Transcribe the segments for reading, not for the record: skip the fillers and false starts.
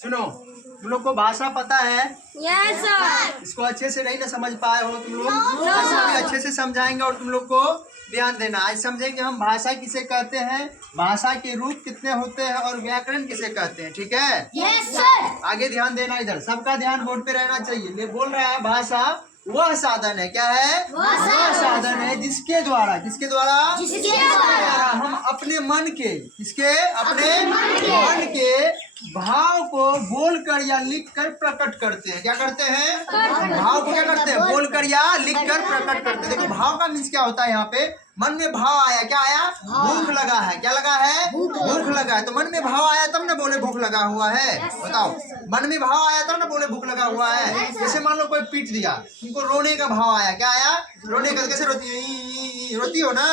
सुनो, तुम लोग को भाषा पता है? Yes sir. इसको अच्छे से नहीं ना समझ पाए हो तुम लोग? ऐसे भी अच्छे से समझाएंगे और तुम लोग को ध्यान देना। आज समझेंगे हम भाषा किसे कहते हैं, भाषा के रूप कितने होते हैं और व्याकरण किसे कहते हैं। ठीक है? Yes sir. आगे ध्यान देना, इधर सबका ध्यान बोर्ड पे रहना चाहिए। ये बोल रहा है भाषा वह साधन है, क्या है? वह साधन है जिसके द्वारा, किसके द्वारा? जिसके द्वारा हम अपने मन के, किसके? अपने मन के भाव को बोलकर या लिखकर प्रकट करते हैं। क्या करते हैं? भाव को क्या करते हैं? बोलकर या लिखकर प्रकट करते हैं। देखो भाव का मीन्स क्या होता है? यहाँ पे मन में भाव आया, क्या आया? भूख लगा है। क्या लगा है? भूख लगा है। तो मन में भाव आया तब ना बोले भूख लगा हुआ है। बताओ, मन में भाव आया तब ना बोले भूख लगा हुआ है। जैसे मान लो कोई पीट दिया, तुमको रोने का भाव आया, क्या आया? रोने का। कैसे रोती हो ना?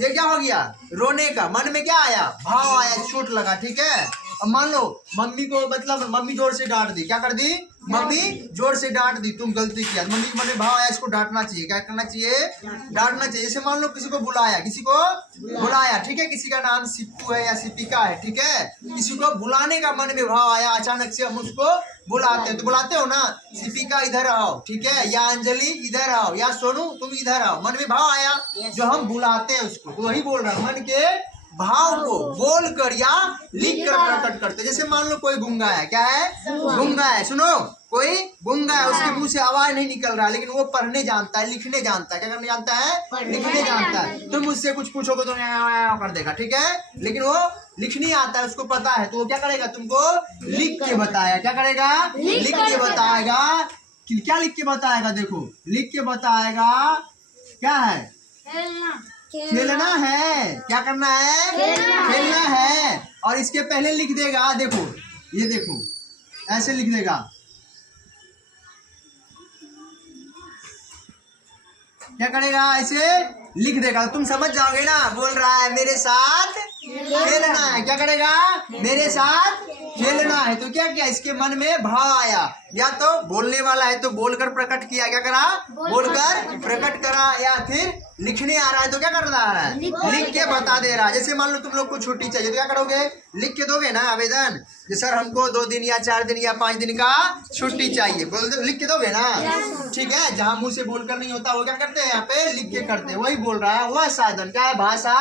ये क्या हो गया? रोने का। मन में क्या आया? भाव आया, चोट लगा। ठीक है? अब मान लो मम्मी को, मतलब मम्मी जोर से डांट दी। क्या कर दी? मम्मी जोर से डांट दी, तुम गलती किया। मम्मी के मन में भाव आया, इसको डांटना चाहिए। क्या करना चाहिए? डांटना चाहिए। जैसे मान लो किसी को बुलाया, किसी को बुलाया, ठीक है? किसी का नाम सिप्पू है या सिपिका है, ठीक है? किसी को बुलाने का मन में भाव आया, अचानक से हम उसको बुलाते हैं। तो बुलाते हो ना, सिपिका इधर आओ, ठीक है? या अंजलि इधर आओ, या सोनू तुम इधर आओ। मन में भाव आया, जो हम बुलाते हैं उसको। तो वही बोल रहा है, मन के भाव को बोलकर या लिखकर प्रकट करते। जैसे मान लो कोई गूंगा है, क्या है? गूंगा है। सुनो, कोई गूंगा है, उसके मुंह से आवाज नहीं निकल रहा, लेकिन वो पढ़ने जानता है, लिखने जानता है। क्या करने जानता है? लिखने जानता है। तुम मुझसे कुछ पूछोगे तो कर देगा, ठीक है? लेकिन वो लिखने आता है, उसको पता है, तो वो क्या करेगा? तुमको लिख के बताएगा। क्या करेगा? लिख के बताएगा। क्या लिख के बताएगा? देखो, लिख के बताएगा। क्या है? खेलना है। क्या करना है? खेलना है। और इसके पहले लिख देगा, देखो, ये देखो, ऐसे लिख देगा। क्या करेगा? ऐसे लिख देगा। तुम समझ जाओगे ना, बोल रहा है मेरे साथ खेलना है। क्या करेगा? मेरे साथ खेलना है। तो क्या किया? इसके मन में भाव आया, या तो बोलने वाला है तो बोलकर प्रकट किया। क्या करा? बोलकर प्रकट करा। या फिर लिखने आ रहा है तो क्या कर रहा है? लिख के बता दे रहा है। जैसे मान लो तुम लोग को छुट्टी चाहिए, तो क्या करोगे? लिख के दोगे ना आवेदन, कि सर हमको 2 दिन या 4 दिन या 5 दिन का छुट्टी चाहिए, बोल दो, लिख के दोगे ना? ठीक है? जहाँ मुंह से बोलकर नहीं होता वो क्या करते हैं? यहाँ पे लिख के करते हैं। वही बोल रहा है, वह साधन क्या है? भाषा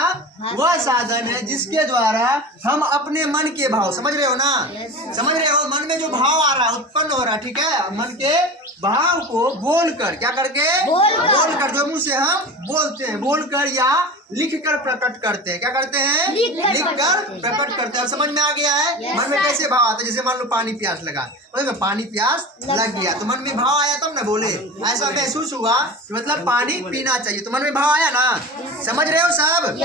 वह साधन है जिसके द्वारा हम अपने मन के भाव, समझ रहे हो ना? समझ रहे हो? मन में जो भाव आ रहा है, उत्पन्न हो रहा है, ठीक है? मन के भाव को बोलकर, क्या करके? बोलकर, जो मुंह से हम बोलते हैं, बोलकर या लिखकर प्रकट करते हैं। क्या करते हैं? लिखकर प्रकट करते हैं। और समझ में आ गया है? मन में कैसे भाव आता है? जैसे मान लो पानी प्यास लगा, पानी प्यास लग गया, तो मन में भाव आया तब ना बोले। ऐसा महसूस हुआ कि मतलब पानी पीना चाहिए, तो मन में भाव आया ना? समझ रहे हो सब?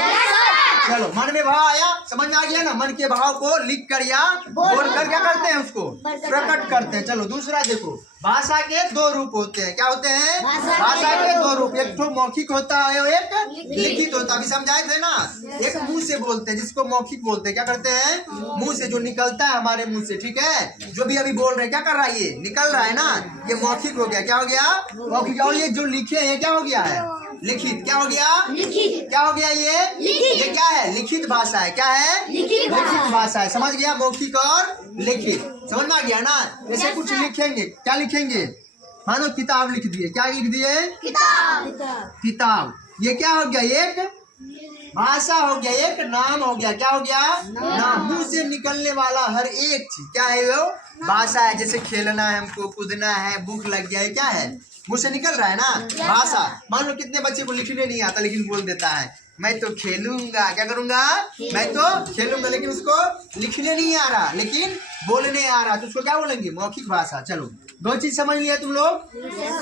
चलो, मन में भाव आया, समझ में आ गया ना? मन के भाव को लिख कर या बोलकर क्या करते हैं? उसको प्रकट करते हैं। चलो दूसरा देखो, भाषा के 2 रूप होते हैं। क्या होते हैं? भाषा के 2 रूप। एक तो मौखिक होता है और एक लिखित होता है। अभी समझाए थे ना? एक मुंह से बोलते हैं, जिसको मौखिक बोलते हैं। क्या करते हैं? मुंह से, जो निकलता है हमारे मुंह से, ठीक है? जो भी अभी बोल रहे हैं, क्या कर रहा है? ये निकल रहा है ना, ये मौखिक हो गया। क्या हो गया? मौखिक। और ये जो लिखे हैं, क्या हो गया है? लिखित। क्या हो गया? लिखित। क्या हो गया? ये क्या है? लिखित भाषा है। क्या है? लिखित भाषा है। समझ गया? मौखिक और लिखित समझ में आ गया ना? जैसे कुछ लिखेंगे, क्या लिखेंगे? मानो किताब लिख दिए। क्या लिख दिए? किताब। ये क्या हो गया? एक भाषा हो गया, एक नाम हो गया। क्या हो गया? नाम। मुंह से निकलने वाला हर एक चीज क्या है? वो भाषा है। जैसे खेलना है, हमको कूदना है, भूख लग गया है, क्या है? मुंह से निकल रहा है ना, भाषा। मान लो कितने बच्चे को लिखने नहीं आता, लेकिन बोल देता है मैं तो खेलूंगा। क्या करूंगा? मैं तो खेलूंगा। लेकिन उसको लिखने नहीं आ रहा, लेकिन बोलने आ रहा, तो उसको क्या बोलेंगे? मौखिक भाषा। चलो 2 चीज समझ लिया तुम लोग?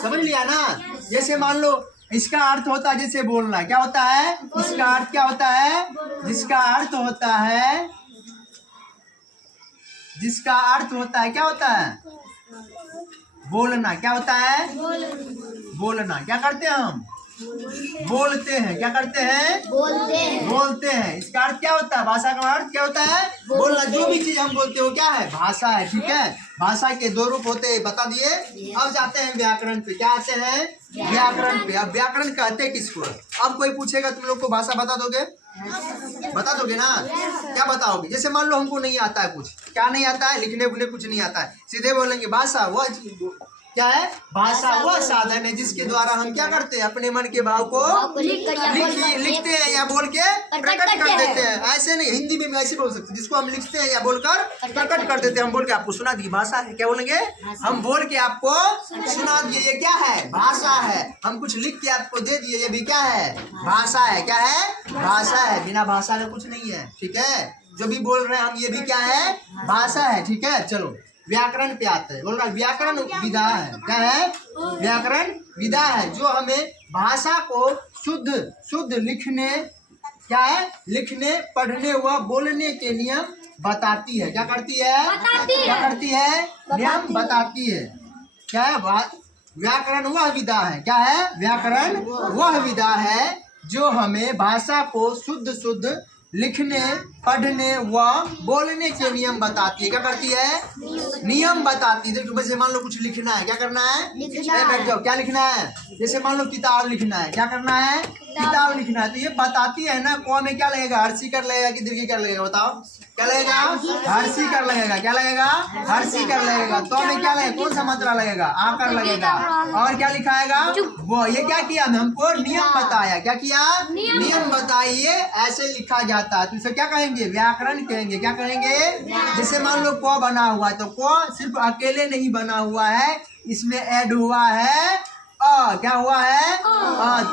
समझ लिया ना? जैसे मान लो इसका अर्थ होता है, जैसे बोलना, क्या होता है? इसका अर्थ क्या होता है? जिसका अर्थ होता है, जिसका अर्थ होता है, क्या होता है? बोलना। क्या होता है? बोलना। क्या करते हैं हम? बोलते हैं। क्या करते हैं? बोलते हैं। इसका अर्थ क्या होता है? भाषा का अर्थ क्या होता है? बोलना। जो भी चीज हम बोलते हो क्या है? भाषा है। ठीक है? भाषा के 2 रूप होते हैं, बता दिए। अब जाते हैं व्याकरण पे। क्या आते हैं? व्याकरण पे। अब व्याकरण कहते हैं किसको? अब कोई पूछेगा तुम लोग को भाषा बता दोगे? बता दोगे ना? क्या बताओगे? जैसे मान लो हमको नहीं आता है कुछ, क्या नहीं आता है? लिखने बोले कुछ नहीं आता है, सीधे बोलेंगे भाषा वह क्या है? भाषा वह साधन है जिसके द्वारा हम क्या करते हैं? अपने मन के भाव को लिखते हैं या बोल के प्रकट कर देते हैं। ऐसे नहीं, हिंदी में ऐसे बोल सकते हैं, जिसको हम लिखते हैं या बोलकर प्रकट कर देते हैं। हम बोल के आपको सुना दिए, भाषा है। क्या बोलेंगे? हम बोल के आपको सुना दिए, ये क्या है? भाषा है। हम कुछ लिख के आपको दे दिए, ये भी क्या है? भाषा है। क्या है? भाषा है। बिना भाषा का कुछ नहीं है, ठीक है? जो भी बोल रहे हैं हम, ये भी क्या है? भाषा है, ठीक है? चलो व्याकरण पे आते हैं। बोल रहा व्याकरण विधा है। क्या है? व्याकरण विधा है जो हमें भाषा को शुद्ध लिखने, क्या है? लिखने, पढ़ने व बोलने के नियम बताती है। क्या करती है? क्या करती है? नियम बताती है। क्या है? व्याकरण वह विधा है। क्या है? व्याकरण वह विधा है जो हमें भाषा को शुद्ध लिखने, पढ़ने व बोलने के नियम बताती है। क्या करती है? नियम बताती है। देखो जैसे मान लो कुछ लिखना है, क्या करना है? बैठ जाओ, क्या लिखना है? जैसे मान लो किताब लिखना है, क्या करना है? किताब लिखना है। तो ये बताती है ना, कौ में क्या लगेगा? हर्षी कर लगेगा कि दीर्घी कर लगेगा? बताओ क्या लगेगा? हर्षी कर लगेगा। क्या लगेगा? हर्षी कर लगेगा। तो में क्या लगेगा? कौन सा मात्रा लगेगा? आकर लगेगा। और क्या लिखाएगा? वो ये क्या किया? हमको नियम बताया। क्या किया? नियम बताइए, ऐसे लिखा जाता है। तो इसे क्या कहेंगे? व्याकरण कहेंगे। क्या कहेंगे? जैसे मान लो क बना हुआ है, तो क सिर्फ अकेले नहीं बना हुआ है, इसमें ऐड हुआ है क्या हुआ है?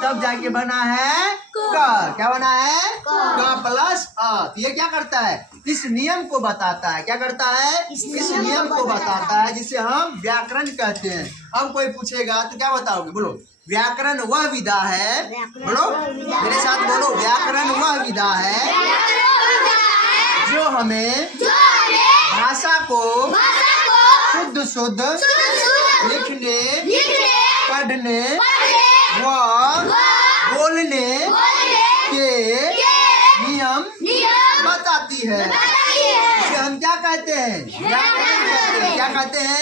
तब जाके बना है क। क्या बना है? क प्लस तो ये क्या करता है? इस नियम को बताता है। क्या करता है? इस नियम को बताता है, जिसे हम व्याकरण कहते हैं। अब कोई पूछेगा तो क्या बताओगे? बोलो व्याकरण वह विधा है। बोलो मेरे साथ, बोलो व्याकरण वह विधा है जो हमें भाषा को शुद्ध लिखने, पढ़ने व बोलने के नियम बताती है। इसे हम क्या कहते हैं? व्याकरण कहते हैं। क्या कहते हैं?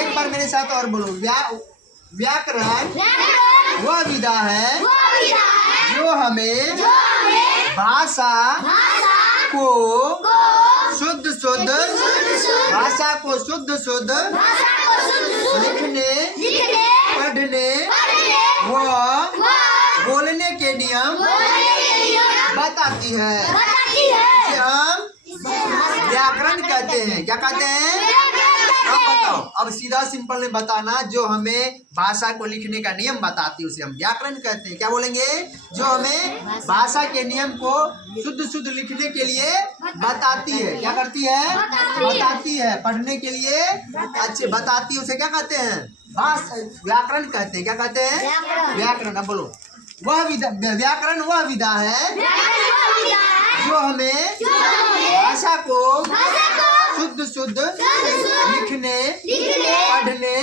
एक बार मेरे साथ और बोलो, व्याकरण वह विधा है जो हमें भाषा को शुद्ध भाषा को शुद्ध लिखने, पढ़ने व बोलने के नियम बताती है। इसे हम व्याकरण कहते हैं। क्या कहते हैं? अब बताओ, अब सीधा सिंपल में बताना, जो हमें भाषा को लिखने का नियम बताती है उसे हम व्याकरण कहते हैं। क्या बोलेंगे? जो हमें भाषा के नियम को शुद्ध लिखने के लिए बताती है। क्या करती है? बताती है। पढ़ने के लिए अच्छे बताती है, उसे क्या कहते हैं? व्याकरण कहते हैं। क्या कहते हैं? व्याकरण। अब बोलो वह विधा, व्याकरण वह विधा है जो हमें भाषा को शुद्ध लिखने, पढ़ने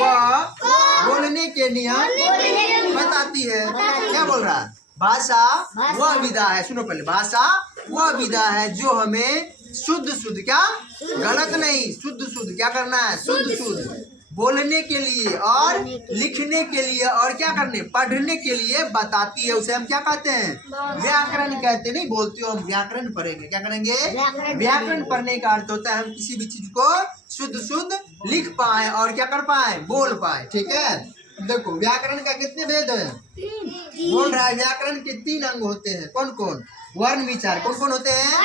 व बोलने के नियम बताती है। क्या बोल रहा है? भाषा वह विधा है। सुनो पहले, भाषा वह विधा है जो हमें शुद्ध, क्या गलत नहीं, शुद्ध क्या करना है? शुद्ध बोलने के लिए और लिखने के लिए और क्या करने? पढ़ने के लिए बताती है। उसे हम क्या कहते हैं? व्याकरण कहते। नहीं बोलते हो, हम व्याकरण पढ़ेंगे। क्या करेंगे? व्याकरण पढ़ने का अर्थ होता है हम किसी भी चीज को शुद्ध लिख पाए और क्या कर पाए? बोल पाए। ठीक है? देखो व्याकरण का कितने भेद है? बोल रहा है व्याकरण के 3 अंग होते हैं। कौन कौन? वर्ण विचार। कौन कौन होते हैं?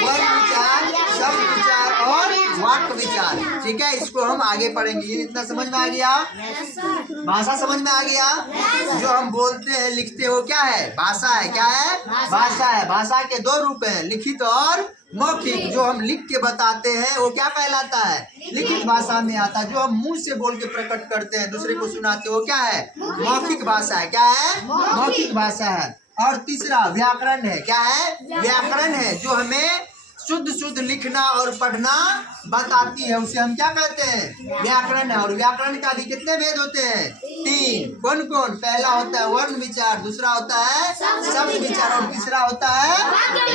वर्ण विचार, शब्द विचार और वाक्य विचार। ठीक है? इसको हम आगे पढ़ेंगे। ये इतना समझ में आ गया? भाषा समझ में आ गया? जो हम बोलते हैं, लिखते हो, क्या है? भाषा है। क्या है? भाषा है। भाषा के 2 रूप हैं, लिखित और मौखिक। जो हम लिख के बताते हैं वो क्या कहलाता है? लिखित भाषा में आता है। जो हम मुंह से बोल के प्रकट करते हैं, दूसरे को सुनाते हो, क्या है? मौखिक भाषा है। क्या है? मौखिक भाषा है। और तीसरा व्याकरण है। क्या है? व्याकरण है जो हमें शुद्ध लिखना और पढ़ना बताती है, उसे हम क्या कहते हैं? व्याकरण है। और व्याकरण का भी कितने भेद होते हैं? 3। कौन कौन? पहला होता है वर्ण विचार, दूसरा होता है शब्द विचार और तीसरा होता है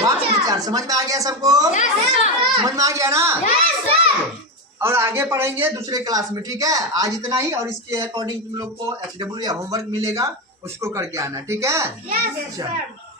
वाक्य विचार। समझ में आ गया सबको? समझ में आ गया ना? और आगे पढ़ेंगे दूसरे क्लास में। ठीक है? आज इतना ही, और इसके अकॉर्डिंग तुम लोग को HW या होमवर्क मिलेगा। उसको करके आना, ठीक है? यस चल।